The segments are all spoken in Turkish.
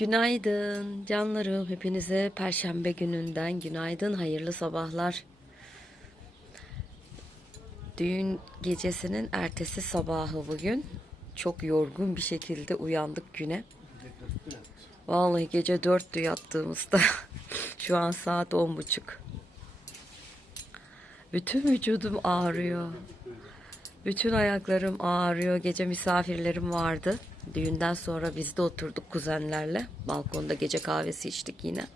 Günaydın canlarım. Hepinize perşembe gününden günaydın. Hayırlı sabahlar. Düğün gecesinin ertesi sabahı bugün. Çok yorgun bir şekilde uyandık güne. Vallahi gece dörttü yattığımızda. Şu an saat on buçuk. Bütün vücudum ağrıyor. Bütün ayaklarım ağrıyor. Gece misafirlerim vardı. Düğünden sonra biz de oturduk kuzenlerle. Balkonda gece kahvesi içtik yine.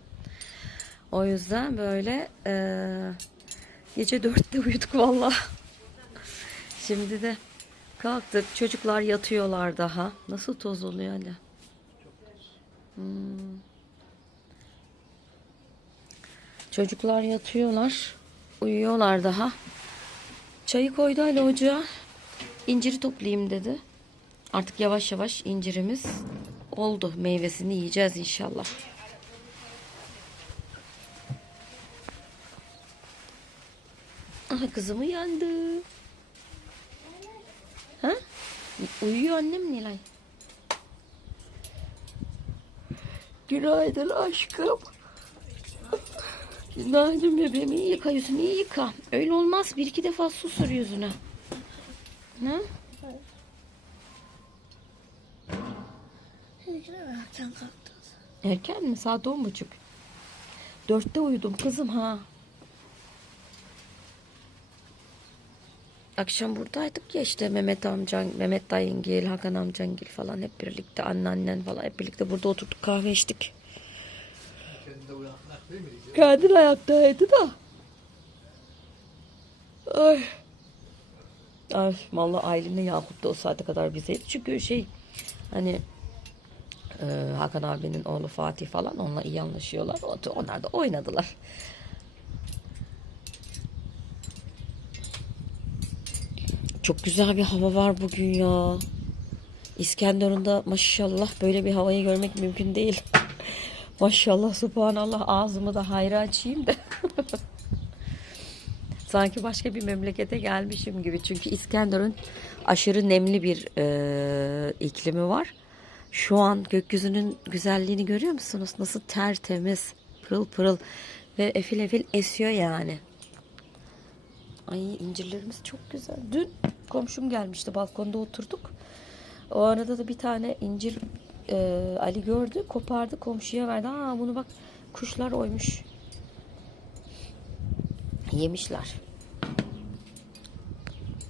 O yüzden böyle eee, gece dörtte uyuduk valla. Şimdi de kalktık. Çocuklar yatıyorlar daha. Nasıl toz oluyor Ali? Hmm. Çocuklar yatıyorlar. Uyuyorlar daha. Çayı koydu Ali ocağa. İnciri toplayayım dedi. Artık yavaş yavaş incirimiz oldu. Meyvesini yiyeceğiz inşallah. Aha kızım uyandı. Ha? Uyuyor annem Nilay. Günaydın aşkım. Günaydın bebeğim. İyi yıka yüzünü iyi yıka. Öyle olmaz. Bir iki defa su sür yüzüne. Ne? Erken kalktınız. Erken mi? Saat on buçuk. Dörtte uyudum kızım ha. Akşam buradaydık ya işte Mehmet amcan, Mehmet dayıngil, Hakan amcangil falan hep birlikte anneannen falan hep birlikte burada oturduk kahve içtik. Kendin ayaktaydı da. Ay. Ay vallahi Aylin'le Yakup da o saate kadar bizdeydi. Çünkü şey hani ee, Hakan abinin oğlu Fatih falan onunla iyi anlaşıyorlar. Onlar da oynadılar. Çok güzel bir hava var bugün ya. İskenderun'da maşallah böyle bir havayı görmek mümkün değil. maşallah subhanallah ağzımı da hayra açayım da. Sanki başka bir memlekete gelmişim gibi. Çünkü İskenderun aşırı nemli bir e, iklimi var. Şu an gökyüzünün güzelliğini görüyor musunuz? Nasıl tertemiz, pırıl pırıl ve efil efil esiyor yani. Ay incirlerimiz çok güzel. Dün komşum gelmişti balkonda oturduk. O arada da bir tane incir e, Ali gördü kopardı komşuya verdi. Aa bunu bak kuşlar oymuş. Yemişler.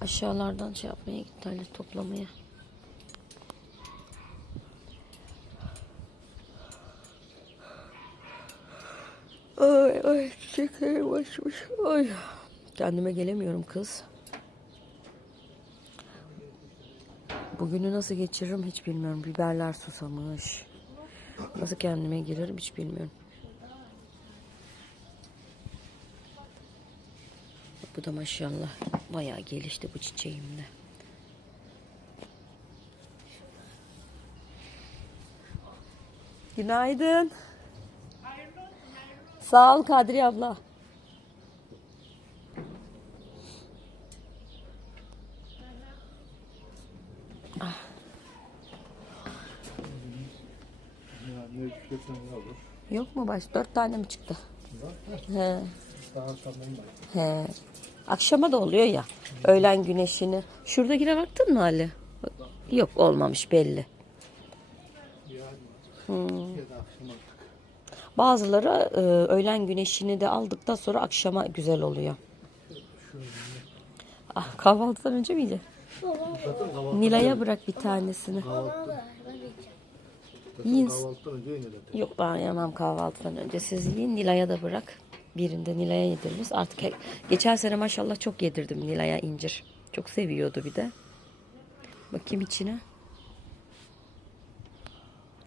Aşağılardan şey yapmaya gitti Ali toplamaya. Ay ay çiçeklerim açmış. Ay. Kendime gelemiyorum kız. Bugünü nasıl geçiririm hiç bilmiyorum. Biberler susamış. Nasıl kendime girerim hiç bilmiyorum. Bu da maşallah bayağı gelişti bu çiçeğim de. Günaydın. Sağ ol Kadriye abla. Yok mu baş? Dört tane mi çıktı? He. He. Akşama da oluyor ya. Öğlen güneşini. Şuradakine baktın mı Ali? Yok olmamış belli. Yani ya da akşam artık. Bazıları e, öğlen güneşini de aldıktan sonra akşama güzel oluyor. Ah, kahvaltıdan önce kahvaltı, Nilay'a bırak bir tanesini. Yiyin. Yok ben yemem kahvaltıdan önce. Siz yiyin Nilay'a da bırak. Birinde Nilay'a yediririz. Artık geçen sene maşallah çok yedirdim Nilay'a incir. Çok seviyordu bir de. Bakayım içine.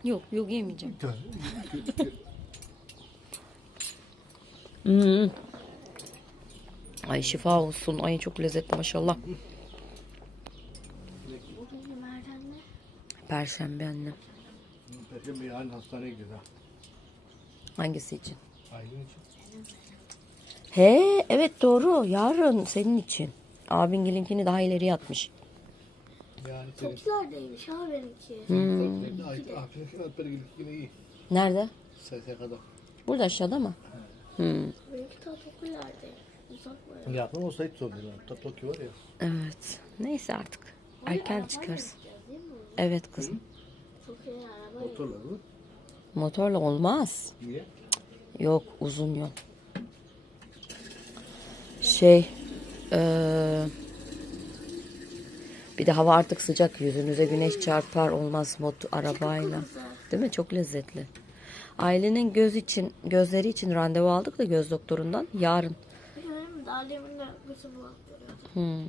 Yok yok yemeyeceğim. Hmm. Ay şifa olsun. Ay çok lezzetli maşallah. Perşembe annem. Perşembe yarın hastaneye gidiyor ha. Hangisi için? Aylin için. He evet doğru. Yarın senin için. Abin gelinkini daha ileri atmış. Yani neredeymiş ha benimki. Hmm. Nerede? SSK'da. Burada aşağıda mı? Hmm. Benimki ta Tokyo'lardaymış. Uzak var. Yakın olsa hiç sorun değil. Tabii Tokyo var ya. Evet. Neyse artık. Erken Arabayla çıkarız. gideceğiz değil mi? Evet kızım. Tokyo'ya araba Motorla mı? Motorla olmaz. Niye? Yok uzun yol. Şey eee, bir de hava artık sıcak yüzünüze güneş çarpar olmaz mot arabayla. Değil mi? Çok lezzetli. Ailenin göz için gözleri için randevu aldık da göz doktorundan yarın. Benim de. Hmm.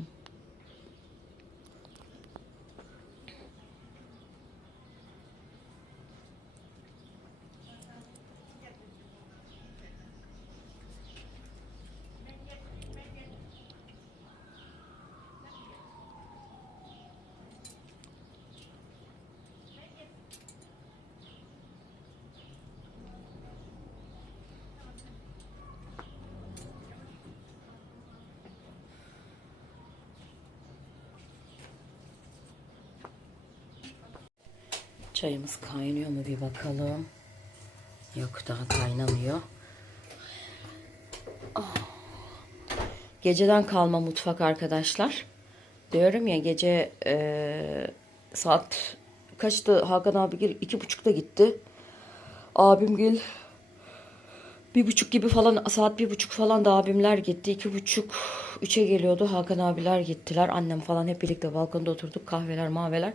Çayımız kaynıyor mu bir bakalım. Yok daha kaynamıyor. Ah. Geceden kalma mutfak arkadaşlar. Diyorum ya gece eee, saat kaçtı Hakan abi iki buçukta gitti. Abim gel bir buçuk gibi falan saat bir buçuk falan da abimler gitti. iki buçuk üçe geliyordu. Hakan abiler gittiler. Annem falan hep birlikte balkonda oturduk. Kahveler mahveler.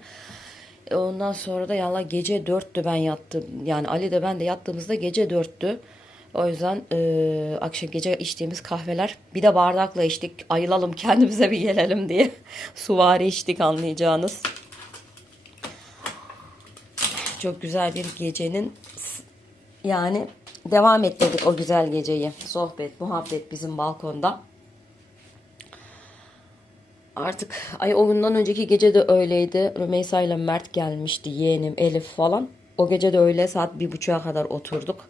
Ondan sonra da yalla gece dörttü ben yattım. Yani Ali de ben de yattığımızda gece dörttü. O yüzden e, akşam gece içtiğimiz kahveler bir de bardakla içtik. Ayılalım kendimize bir gelelim diye. Suvari içtik anlayacağınız. Çok güzel bir gecenin yani devam ettirdik o güzel geceyi. Sohbet, muhabbet bizim balkonda. Artık ay o günden önceki gece de öyleydi. Rümeysa ile Mert gelmişti. Yeğenim Elif falan. O gece de öyle saat bir buçuğa kadar oturduk.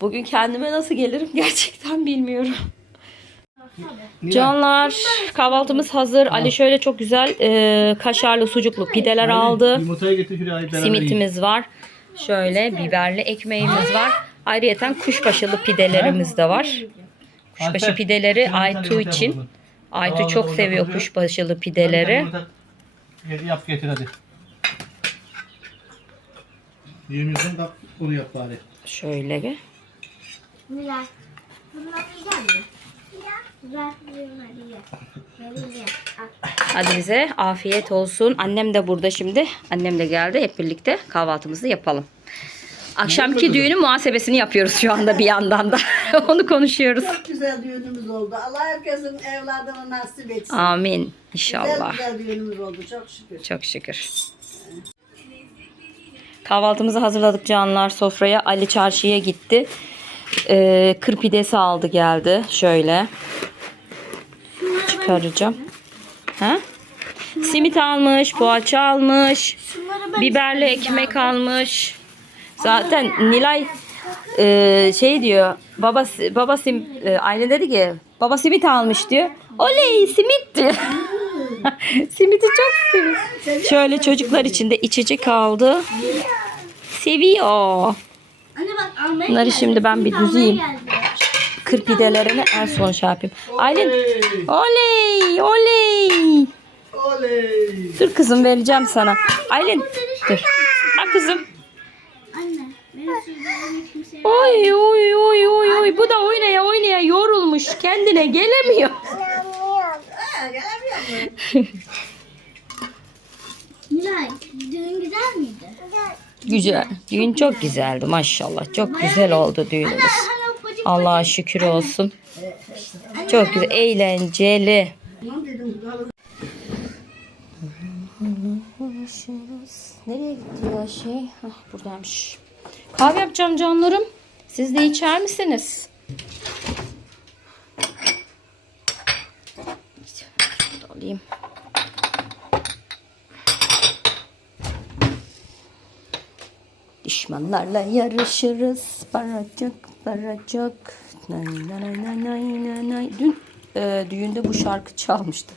Bugün kendime nasıl gelirim gerçekten bilmiyorum. Canlar kahvaltımız hazır. Ali şöyle çok güzel e, kaşarlı sucuklu pideler aldı. Simitimiz var. Şöyle biberli ekmeğimiz var. Ayrıyeten kuşbaşılı pidelerimiz de var. Kuşbaşı pideleri Aytu için. Aytu Tamam, çok orada seviyor kalıyor. kuşbaşılı pideleri. Yumurta- Gel, Yap getir hadi. Yemiyorsan da onu yap bari. Şöyle gel. Miray. Bunları yiyecek misin? Ver, yiyorum hadi ye. Vereyim ye. Al. Hadi bize afiyet olsun. Annem de burada şimdi. Annem de geldi. Hep birlikte kahvaltımızı yapalım. Akşamki düğünün muhasebesini yapıyoruz şu anda bir yandan da. Onu konuşuyoruz. Çok güzel düğünümüz oldu. Allah herkesin evladını nasip etsin. Amin. Güzel İnşallah. güzel düğünümüz oldu çok şükür. Çok şükür. Kahvaltımızı hazırladık canlar sofraya. Ali çarşıya gitti. Ee, kır pidesi aldı geldi. Şöyle. Çıkaracağım. Ha? Simit almış, poğaça almış. Şunları ben Biberli ekmek almış. Zaten Nilay e, şey diyor. Baba baba sim e, aile dedi ki baba simit almış diyor. Oley simit diyor. Simiti çok seviyor. Şöyle çocuklar için de içecek aldı. Seviyor. Anne bak almaya Bunları şimdi ben bir düzeyim. geldi. Kır pidelerini en son şey yapayım. Aylin. Oley oley. Oley! Dur kızım vereceğim sana. Aylin dur. Ha kızım. Oy oy oy oy oy. Bu da oynaya oynaya yorulmuş. Kendine gelemiyor. Miray düğün güzel miydi? Güzel. Düğün çok güzeldi maşallah. Çok güzel oldu düğünümüz. Allah'a şükür olsun. Çok güzel. Eğlenceli. Nereye gitti ya şey? Hah, buradaymış. Kahve yapacağım canlarım. Siz de içer misiniz? Şunu da alayım. Düşmanlarla yarışırız. Baracak, baracak. Nay, nay, nay, nay, nay, nay. Dün e, düğünde bu şarkı çalmıştı.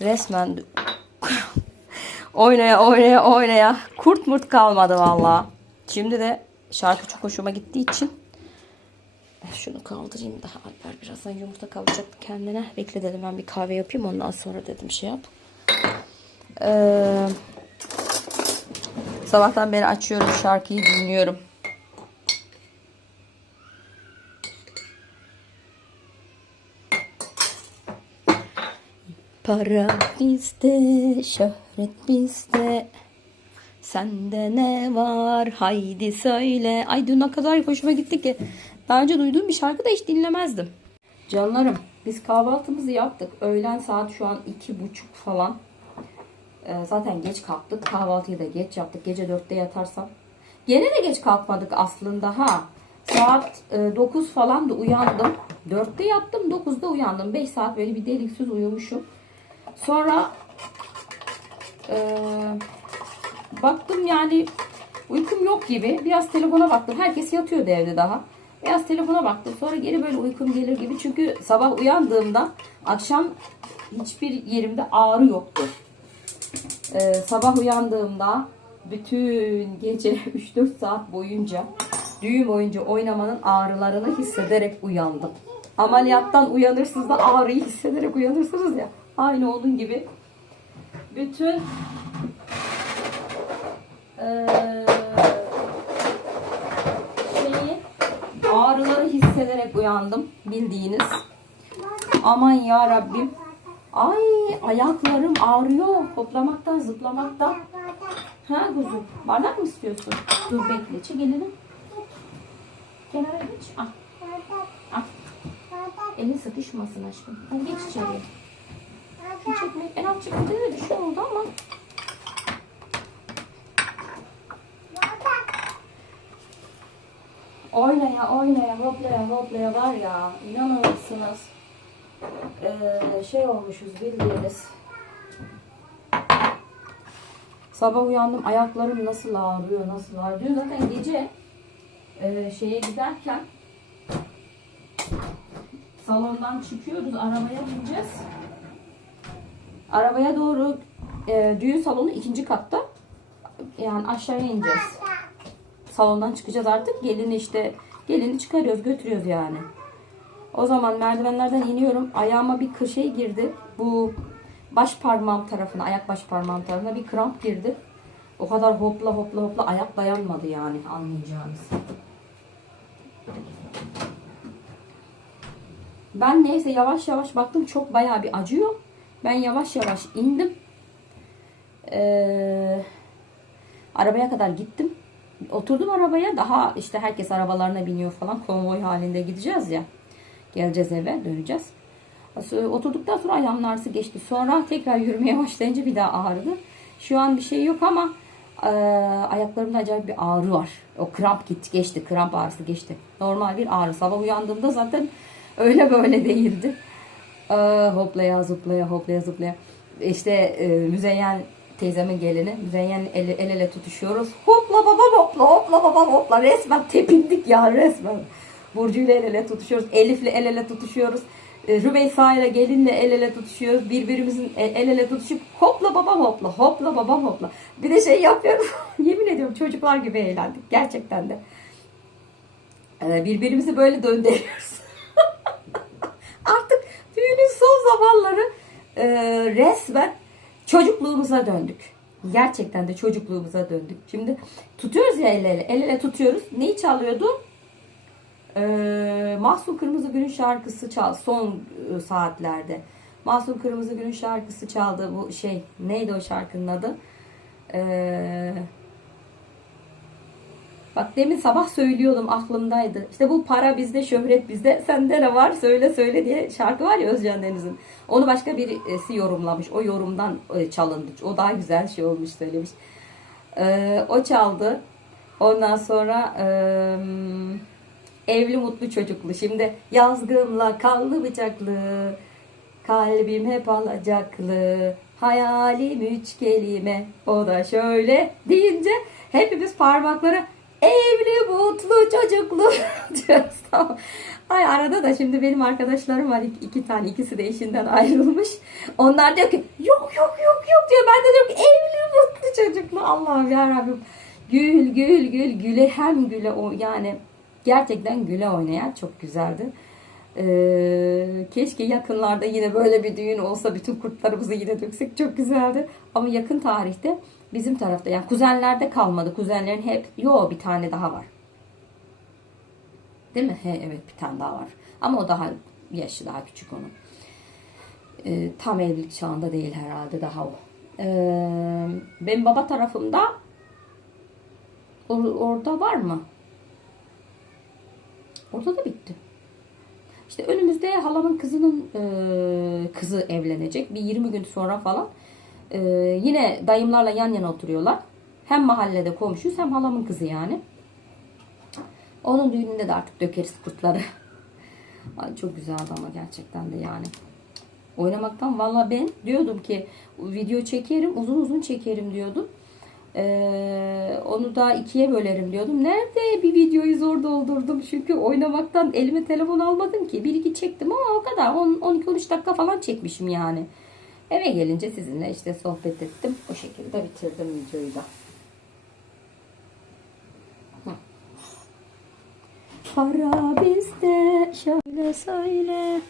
Resmen Oynaya oynaya oynaya. Kurt murt kalmadı valla. Şimdi de şarkı çok hoşuma gittiği için şunu kaldırayım daha Alper birazdan yumurta kalacaktı kendine. Bekle dedim ben bir kahve yapayım ondan sonra dedim şey yap. Ee, sabahtan beri açıyorum şarkıyı dinliyorum. Para bizde, şöhret bizde. Sende ne var? Haydi söyle. Ay dün ne kadar hoşuma gitti ki. Daha önce duyduğum bir şarkı da hiç dinlemezdim. Canlarım biz kahvaltımızı yaptık. Öğlen saat şu an iki buçuk falan. Ee, zaten geç kalktık. Kahvaltıyı da geç yaptık. Gece dörtte yatarsam. Gene de geç kalkmadık aslında ha. Saat e, 9 falan da uyandım. 4'te yattım 9'da uyandım. 5 saat böyle bir deliksiz uyumuşum. Sonra e, baktım yani uykum yok gibi. Biraz telefona baktım. Herkes yatıyordu evde daha. Biraz telefona baktım. Sonra geri böyle uykum gelir gibi. Çünkü sabah uyandığımda akşam hiçbir yerimde ağrı yoktu. Ee, sabah uyandığımda bütün gece 3-4 saat boyunca düğün boyunca oynamanın ağrılarını hissederek uyandım. Ameliyattan uyanırsınız da ağrıyı hissederek uyanırsınız ya. Aynı onun gibi bütün eee, şeyi ağrıları hissederek uyandım bildiğiniz. Aman ya Rabbim. Ay ayaklarım ağrıyor hoplamaktan zıplamaktan. Ha kuzum bardak mı istiyorsun? Dur bekle çekilin. Kenara geç. Al. Al. Elin sıkışmasın aşkım. Hadi geç içeriye. Çekme. En alt çekmede de şey oldu ama. Oynaya oynaya hoplaya hoplaya var ya inanamazsınız. Ee, şey olmuşuz bildiğiniz. Sabah uyandım ayaklarım nasıl ağrıyor nasıl ağrıyor. Zaten gece e, şeye giderken salondan çıkıyoruz arabaya bineceğiz. Arabaya doğru e, düğün salonu ikinci katta. Yani aşağıya ineceğiz. Salondan çıkacağız artık. Gelini işte gelini çıkarıyoruz götürüyoruz yani. O zaman merdivenlerden iniyorum. Ayağıma bir şey girdi. Bu baş parmağım tarafına, ayak baş parmağım tarafına bir kramp girdi. O kadar hopla hopla hopla ayak dayanmadı yani anlayacağınız. Ben neyse yavaş yavaş baktım çok bayağı bir acıyor. Ben yavaş yavaş indim. Ee, arabaya kadar gittim. Oturdum arabaya. Daha işte herkes arabalarına biniyor falan. Konvoy halinde gideceğiz ya. Geleceğiz eve döneceğiz. Oturduktan sonra ayağımın ağrısı geçti. Sonra tekrar yürümeye başlayınca bir daha ağrıdı. Şu an bir şey yok ama e, ayaklarımda acayip bir ağrı var. O kramp gitti geçti. Kramp ağrısı geçti. Normal bir ağrı. Sabah uyandığımda zaten öyle böyle değildi. E, hoplaya zıplaya hoplaya zıplaya. İşte e, Müzeyyen teyzemin gelini. Müzeyyen el, el ele tutuşuyoruz. Hopla baba hopla hopla baba hopla. Resmen tepindik ya resmen. Burcu ile el ele tutuşuyoruz. Elif'le el ele tutuşuyoruz. E, Rümeysa ile gelinle el ele tutuşuyoruz. Birbirimizin el, el ele tutuşup hopla babam hopla hopla babam hopla. Bir de şey yapıyoruz. Yemin ediyorum çocuklar gibi eğlendik. Gerçekten de. E, birbirimizi böyle döndürüyoruz. Artık düğünün son zamanları e, resmen çocukluğumuza döndük. Gerçekten de çocukluğumuza döndük. Şimdi tutuyoruz ya el ele. El ele tutuyoruz. Neyi çalıyordu? Ee, Mahsun Kırmızıgül'ün şarkısı çal son e, saatlerde. Mahsun Kırmızıgül'ün şarkısı çaldı bu şey neydi o şarkının adı? Ee, bak demin sabah söylüyordum aklımdaydı. İşte bu para bizde şöhret bizde sende ne var söyle söyle diye şarkı var ya Özcan Deniz'in. Onu başka birisi yorumlamış. O yorumdan e, çalındı. O daha güzel şey olmuş söylemiş. Ee, o çaldı. Ondan sonra eee Evli mutlu çocuklu. Şimdi yazgımla kanlı bıçaklı. Kalbim hep alacaklı. Hayalim üç kelime. O da şöyle deyince hepimiz parmakları evli mutlu çocuklu diyoruz. Tamam. Ay arada da şimdi benim arkadaşlarım var iki, iki tane ikisi de eşinden ayrılmış. Onlar diyor ki yok yok yok yok diyor. Ben de diyorum ki evli mutlu çocuklu Allah'ım yarabbim. Gül gül gül güle hem güle o yani gerçekten güle oynayan çok güzeldi. Ee, keşke yakınlarda yine böyle bir düğün olsa bütün kurtlarımızı yine döksek çok güzeldi. Ama yakın tarihte bizim tarafta yani kuzenlerde kalmadı. Kuzenlerin hep yo bir tane daha var. Değil mi? He, evet bir tane daha var. Ama o daha yaşı daha küçük onun. Ee, tam evlilik çağında değil herhalde daha o. Ee, benim baba tarafımda or- orada var mı? Orada da bitti. İşte önümüzde halamın kızının e, kızı evlenecek. Bir 20 gün sonra falan. E, yine dayımlarla yan yana oturuyorlar. Hem mahallede komşuyuz hem halamın kızı yani. Onun düğününde de artık dökeriz kurtları. Ay çok güzeldi ama gerçekten de yani. Oynamaktan valla ben diyordum ki video çekerim uzun uzun çekerim diyordum. Ee, onu da ikiye bölerim diyordum. Nerede bir videoyu zor doldurdum çünkü oynamaktan elime telefon almadım ki. Bir iki çektim ama o kadar 12-13 dakika falan çekmişim yani. Eve gelince sizinle işte sohbet ettim. O şekilde bitirdim videoyu da. Bizde şöyle söyle.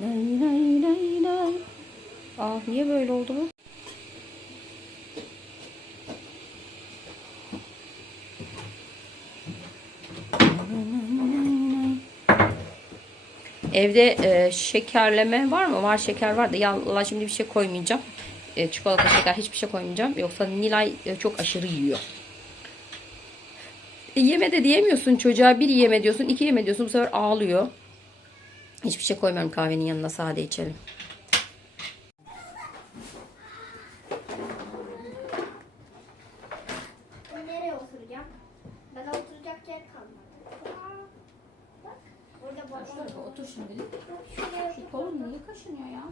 Lay lay lay lay. Ah niye böyle oldu bu? Evde e, şekerleme var mı? Var şeker var da ya Allah şimdi bir şey koymayacağım. E, çikolata şeker hiçbir şey koymayacağım. Yoksa Nilay e, çok aşırı yiyor. E, yeme de diyemiyorsun çocuğa. Bir yeme diyorsun, iki yeme diyorsun. Bu sefer ağlıyor. Hiçbir şey koymuyorum kahvenin yanına. Sade içelim. Nereye oturacağım? Ben oturacak yer kalmadı. Aa, Bak. Burada babam. Otur şimdilik. Şuraya Şu kolun niye kaşınıyor ya?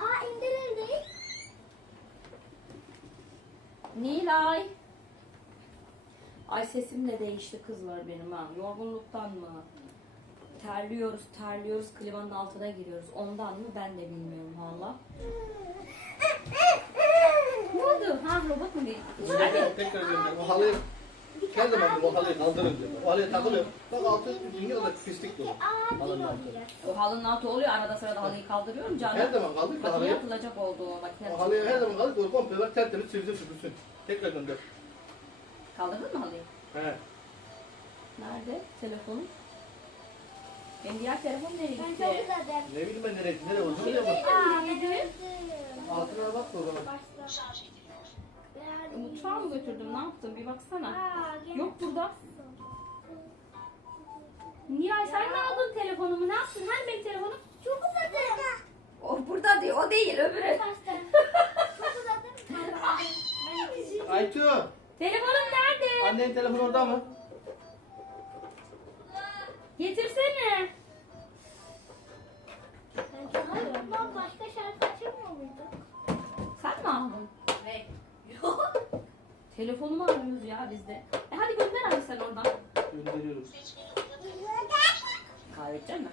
Aa indirildi. Nilay. Ay sesim de değişti kızlar benim ha. Yorgunluktan mı? Terliyoruz, terliyoruz. Klimanın altına giriyoruz. Ondan mı ben de bilmiyorum valla. ne oldu? Ha robot mu değil? Hadi. Tekrar gönder. O De bakayım o halıyı kaldırın diyor. O halıya takılıyor. Bak altı dünya da pislik dolu. Halının altı. O halının altı oluyor. Arada sırada halıyı kaldırıyorum canım. Her zaman kaldır ki Makine halıyı. yapılacak oldu o makine. O halıya her zaman kaldır. O komple bak tertemiz sildim süpürsün. Tekrar gönder. Kaldırdın mı halıyı? He. Nerede? Telefonun? Benim diğer telefon nereye Ben gitti? çok güzel Ne bileyim ben nereye nereye oldu? Nereye bak. Aa. Altına bak da o zaman. Başla. E, Mutfağa mı götürdüm? Ne yaptım? Bir baksana. Yok burada. Nilay sen ne aldın telefonumu? Ne yaptın? Hani benim telefonum? Çok uzadı. O burada değil. O değil. Öbürü. Çok uzadı. Küçüğüm. Aytu. Telefonum nerede? Annenin telefonu orada mı? Getirsene. Ben başka şarkı açamıyor muydum? Sen mi aldın? Yok. Telefonumu arıyoruz ya biz de. E hadi gönder hadi sen oradan. Gönderiyoruz. Kahve içecek misin?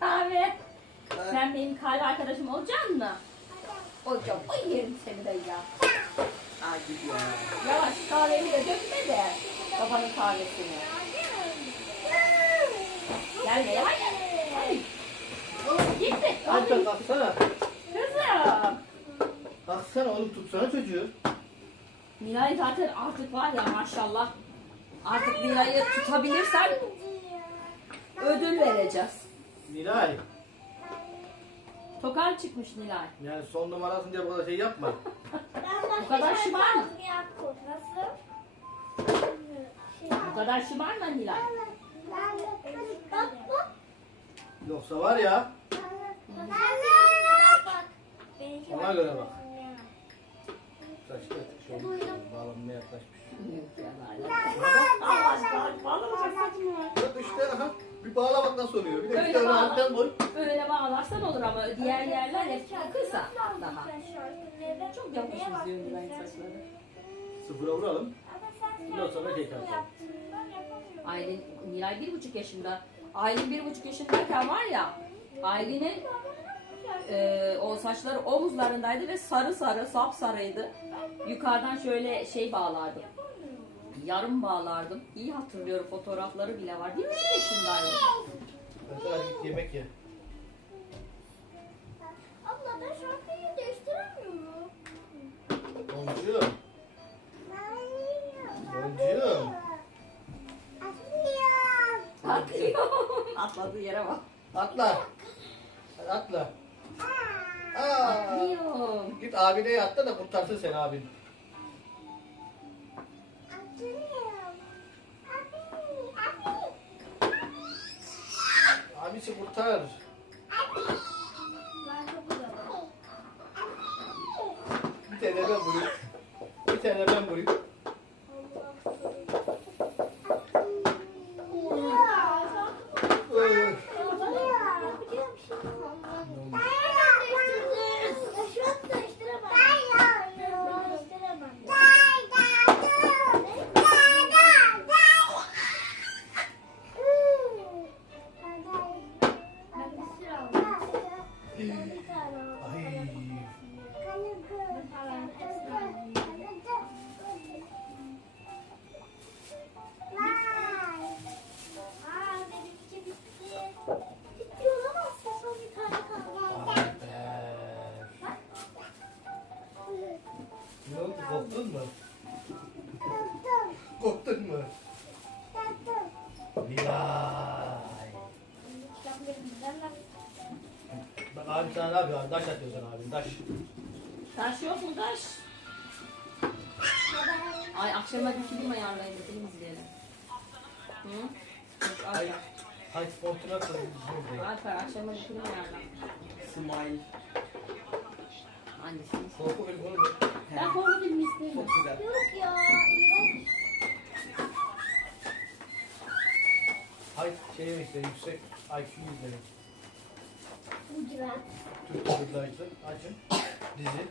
Kahve. Sen benim kahve arkadaşım olacaksın mı? Olacağım. Oy yerim seni de ya. Ay gidiyor. Yavaş kahveni de dökme de. Babanın kahvesini. Gelme yavaş. Hadi. Gitti. Hadi. Aytu kalksana. Kızım. Kalksana oğlum tutsana çocuğu. Nilay zaten artık var ya maşallah. Artık Nilay'ı tutabilirsen ödül vereceğiz. Nilay. Tokar çıkmış Nilay. Yani son numarasın diye bu kadar şey yapma. Bu kadar şarkı şımar mı? aldım ya. Nasıl? Şey, Bu kadar şımarma Nilay. Bak bak. Yoksa var ya. Ona göre bak. Olmuş. Bağlanmaya yaklaşmış. İşte aha. Bir bağla bak nasıl oluyor. Bir de bir tane bağla. anten koy. Böyle bağlarsan olur ama diğer yerler hep kısa daha. Çok yapış izliyor Nilay'ın saçları. Sıfıra vuralım. Bundan sonra tekrar. Aylin, Nilay bir buçuk yaşında. Aylin bir buçuk yaşındayken var ya, Aylin'in e, o saçları omuzlarındaydı ve sarı sarı, sapsarıydı. Yukarıdan şöyle şey bağlardım. Yarım bağlardım. İyi hatırlıyorum fotoğrafları bile var. Bir buçuk yaşındaydı. Mesela git yemek ye. Abla ben şarkıyı değiştiremiyorum. Boncuğum. Boncuğum. Atlıyorum. Atladığı yere bak. Atla. Hadi atla. Abine yattı da kurtarsın seni abin. Abisi kurtar. Yapıyor? Taş atıyor sana abin. Taş. Yok mu taş? Ay akşama bir film ayarlayın da film izleyelim. Hı? Yok. Alper. Hayır sportuna koyayım. Alper akşama bir film ayarla. Smile. Hangisini? Korku bir konu. Ben korku filmi istemiyorum. Çok güzel. Yok ya, iğrenç. Hayır şey işte yüksek IQ izlemek. Türk çocuklarıydı. Açın. Dizi.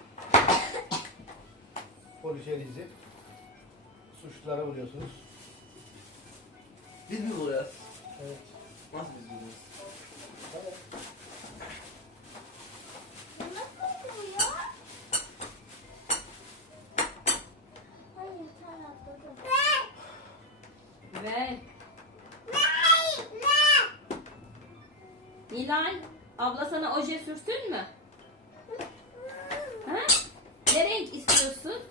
Polisiye dizi. Suçlulara vuruyorsunuz. Biz mi buluyoruz? Evet. Nasıl biz buluyoruz? Evet. Ve Nilay, abla sana oje sürsün mü? Ha? Ne renk istiyorsun?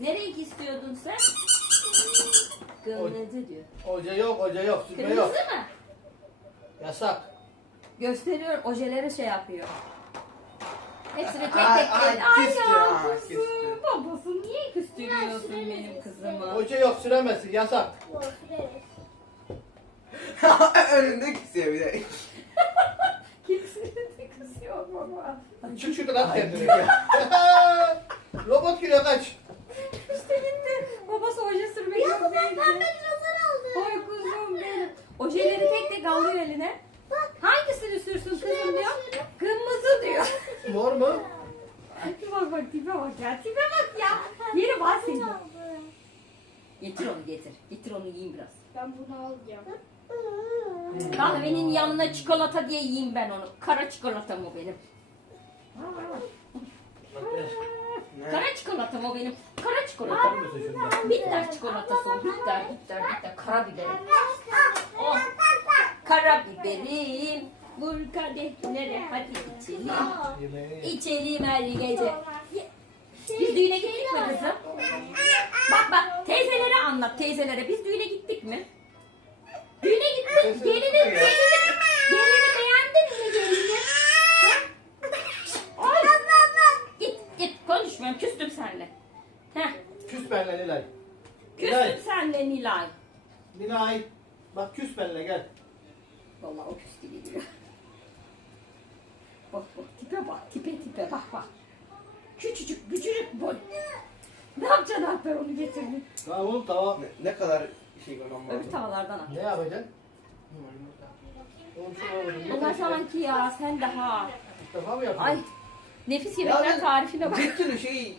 Ne renk istiyordun sen? Kırmızı diyor. Hoca yok, hoca yok, sürme Kırmızı yok. mı? Yasak. Gösteriyorum, ojeleri şey yapıyor. Hepsini tek tek Ay, ay, tek. Ay küstü ya, yavrusu, küstü. babası niye küstürüyorsun benim kızımı? Hoca yok, süremezsin, yasak. Önünde kesiyor bir de. Kimsenin de kızı yok baba. Çık şuradan at kendini. Robot giriyor kaç. İşte gitti. Babası oje sürmek yok Ben belki. pembe dinozor aldım. Oy kuzum benim. Ojeleri tek tek alıyor eline. Hangisini sürsün kızım diyor. Kırmızı diyor. Mor mu? bak bak tipe bak ya. Tipe bak ya. Yeri var senin. Getir onu getir. Getir onu yiyin biraz. Ben bunu alacağım. Kahvenin yanına çikolata diye yiyeyim ben onu. Kara çikolata mı benim? Kara çikolata mı benim? Kara çikolata. Bitter çikolatası o. Bitter, bitter, bitter. Karabiberim. Oh. Karabiberim. Vur kadehlere hadi içelim. İçelim her gece. Biz düğüne gittik mi kızım? Bak bak teyzelere anlat teyzelere. Biz düğüne gittik mi? Düğüne gittik. Gelini, gelini, gelini beğendin mi gelini? Ha? Ay. Git git konuşmuyorum küstüm senle. Heh, Küs benle Nilay. Nilay. küstüm senle Nilay. Nilay. Bak küs benle gel. Vallahi o küstü geliyor. Bak bak tipe bak tipe tipe bak bak. Küçücük gücürük boy. Ne yapacaksın Alper onu getirdin? Tamam oğlum tamam. Ne, ne kadar şey koymam Öbür lazım? tavalardan at. Ne yapacaksın? Oğlum şuna bakın. Onlar sanki ya sen daha. İlk defa mı yapıyorsun? Ay nefis yemekler tarifine bak. Türlü şey